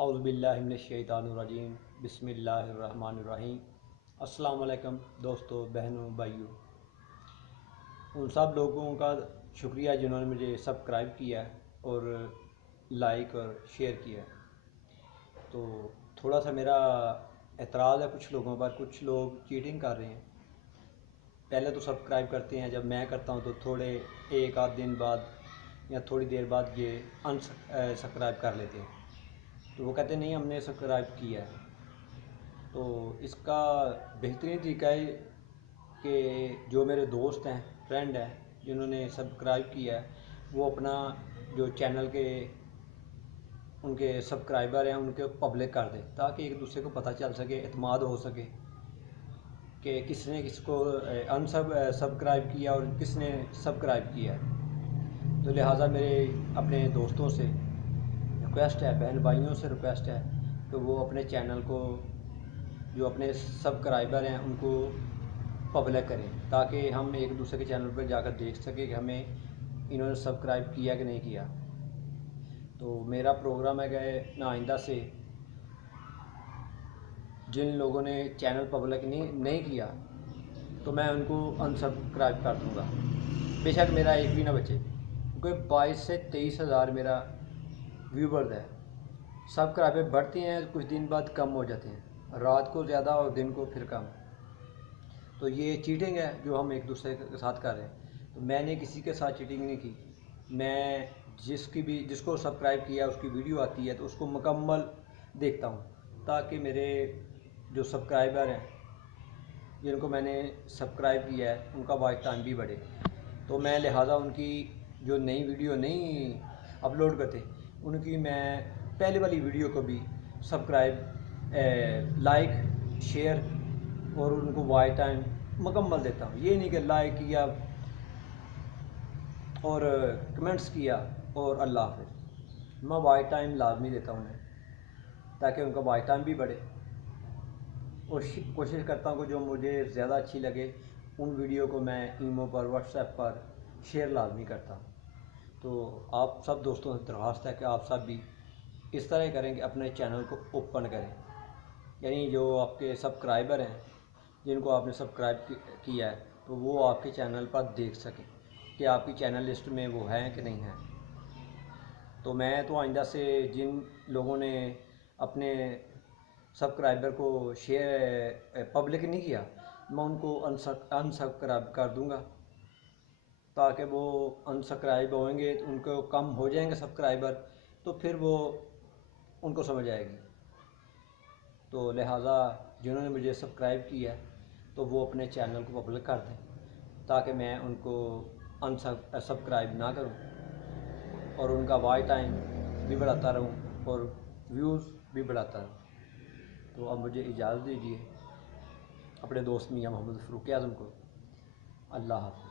اعوذ باللہ من الشیطان الرجیم بسم اللہ الرحمن الرحیم۔ السلام علیکم دوستو، بہنوں، بھائیوں، ان سب لوگوں کا شکریہ جنہوں نے مجھے سبسکرائب کیا ہے اور لائک اور شیئر کیا ہے۔ تو تھوڑا سا میرا اعتراض ہے کچھ لوگوں پر، کچھ لوگ چیٹنگ کر رہے ہیں۔ پہلے تو سبسکرائب کرتے ہیں، جب میں کرتا ہوں تو تھوڑے ایک آدھ دن بعد یا تھوڑی دیر بعد یہ سبسکرائب کر لیتے ہیں، تو وہ کہتے ہیں نہیں ہم نے سبسکرائب کیا ہے۔ تو اس کا بہترین طریقہ ہے کہ جو میرے دوست ہیں، فرینڈ ہیں، جنہوں نے سبسکرائب کیا ہے، وہ اپنا جو چینل کے ان کے سبسکرائبر ہیں ان کے پبلک کر دیں، تاکہ ایک دوسرے کو پتہ چل سکے، اعتماد ہو سکے کہ کس نے کس کو سبسکرائب کیا اور کس نے سبسکرائب کیا ہے۔ تو لہٰذا میرے اپنے دوستوں سے ریکویسٹ ہے، بہن بھائیوں سے ریکویسٹ ہے کہ وہ اپنے چینل کو، جو اپنے سبسکرائبر ہیں ان کو پبلک کریں، تاکہ ہم ایک دوسرے کے چینل پر جا کر دیکھ سکیں کہ ہمیں انہوں نے سبسکرائب کیا کہ نہیں کیا۔ تو میرا پروگرام ہے کہ میں آئندہ سے جن لوگوں نے چینل پبلک نہیں کیا تو میں ان کو انسبسکرائب کر دوں گا، بے شک میرا ایک بھی نہ بچے، کیونکہ 22 سے 23 ہزار میرا ویورز ہے۔ سبسکرائبر بڑھتے ہیں، کچھ دن بعد کم ہو جاتے ہیں، رات کو زیادہ اور دن کو پھر کم۔ تو یہ چیٹنگ ہے جو ہم ایک دوسرے کے ساتھ کر رہے ہیں۔ تو میں نے کسی کے ساتھ چیٹنگ نہیں کی، میں جس کو سبسکرائب کیا اس کی ویڈیو آتی ہے تو اس کو مکمل دیکھتا ہوں، تاکہ میرے جو سبسکرائبر ہیں جن کو میں نے سبسکرائب کیا ہے ان کا واچ ٹائم بھی بڑھے۔ تو میں لہٰذا ان کی جو نئی ویڈیو نہیں اپلوڈ کرتے ان کی میں پہلے والی ویڈیو کو بھی سبسکرائب، لائک، شیئر اور ان کو واچ ٹائم مکمل دیتا ہوں۔ یہ نہیں کہ لائک کیا اور کمنٹس کیا اور اللہ حافظ، میں واچ ٹائم لازمی دیتا ہوں انہیں، تاکہ ان کا واچ ٹائم بھی بڑھے۔ اور کوشش کرتا ہوں کہ جو مجھے زیادہ اچھی لگے ان ویڈیو کو میں ایمو پر، واٹس ایپ پر شیئر لازمی کرتا ہوں۔ تو آپ سب دوستوں سے درخواست ہے کہ آپ سب بھی اس طرح کریں کہ اپنے چینل کو اوپن کریں، یعنی جو آپ کے سبسکرائبر ہیں جن کو آپ نے سبسکرائب کیا ہے تو وہ آپ کے چینل پر دیکھ سکیں کہ آپ کی چینل لسٹ میں وہ ہیں کہ نہیں ہیں۔ تو میں تو آئندہ سے جن لوگوں نے اپنے سبسکرائبر کو شیئر پبلک نہیں کیا میں ان کو انسبسکرائب کر دوں گا، تاکہ وہ انسبسکرائب ہوئیں گے تو ان کو کم ہو جائیں گے سبسکرائبر، تو پھر وہ ان کو سمجھ آئے گی۔ تو لہٰذا جنہوں نے مجھے سبسکرائب کیا ہے تو وہ اپنے چینل کو پبلک کر دیں، تاکہ میں ان کو سبسکرائب نہ کروں اور ان کا واچ ٹائم بھی بڑھاتا رہوں اور ویوز بھی بڑھاتا رہوں۔ تو اب مجھے اجازت دیجیے اپنے دوست میاں محمد فاروق اعظم کو۔ اللہ حافظ۔